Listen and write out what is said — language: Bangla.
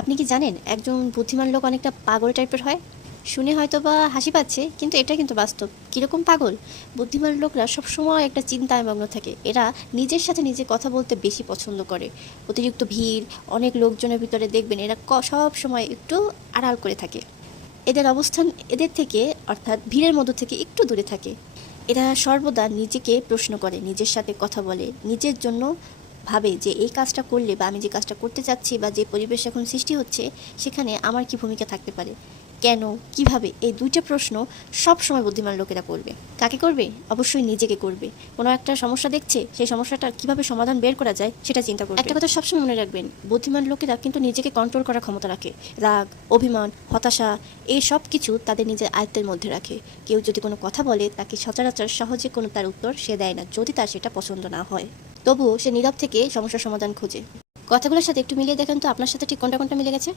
আপনি কি জানেন একজন বুদ্ধিমান লোক অনেকটা পাগল টাইপের হয়? শুনে হয়তো বা হাসি পাচ্ছে, কিন্তু এটা কিন্তু বাস্তব। কীরকম পাগল? বুদ্ধিমান লোকরা সবসময় একটা চিন্তায় মগ্ন থাকে। এরা নিজের সাথে নিজে কথা বলতে বেশি পছন্দ করে। অতিরিক্ত ভিড়, অনেক লোকজনের ভিতরে দেখবেন এরা সব সময় একটু আড়াল করে থাকে। এদের অবস্থান এদের থেকে, অর্থাৎ ভিড়ের মধ্য থেকে একটু দূরে থাকে। এরা সর্বদা নিজেকে প্রশ্ন করে, নিজের সাথে কথা বলে, নিজের জন্য ভাবে যে এই কাজটা করলে বা আমি যে কাজটা করতে চাচ্ছি বা যে পরিবেশ এখন সৃষ্টি হচ্ছে সেখানে আমার কি ভূমিকা থাকতে পারে, কেন, কিভাবে, এই দুইটা প্রশ্ন সব সময় বুদ্ধিমান লোকেরা করবে। কাকে করবে? অবশ্যই নিজেকে করবে। কোনো একটা সমস্যা দেখছে, সেই সমস্যাটা কিভাবে সমাধান বের করা যায় সেটা চিন্তা করবে। একটা কথা সবসময় মনে রাখবেন, বুদ্ধিমান লোকেরা কিন্তু নিজেকে কন্ট্রোল করার ক্ষমতা রাখে। রাগ, অভিমান, হতাশা, এই সব কিছু তাদের নিজের আয়ত্তের মধ্যে রাখে। কেউ যদি কোনো কথা বলে তাকে সচরাচর সহজে কোনো তার উত্তর সে দেয় না, যদি তার সেটা পছন্দ না হয়। তবুও সে নীরব থেকে সমস্যার সমাধান খোঁজে। কথাগুলোর সাথে একটু মিলিয়ে দেখেন তো আপনার সাথে ঠিক কোনটা কোনটা মিলে গেছে।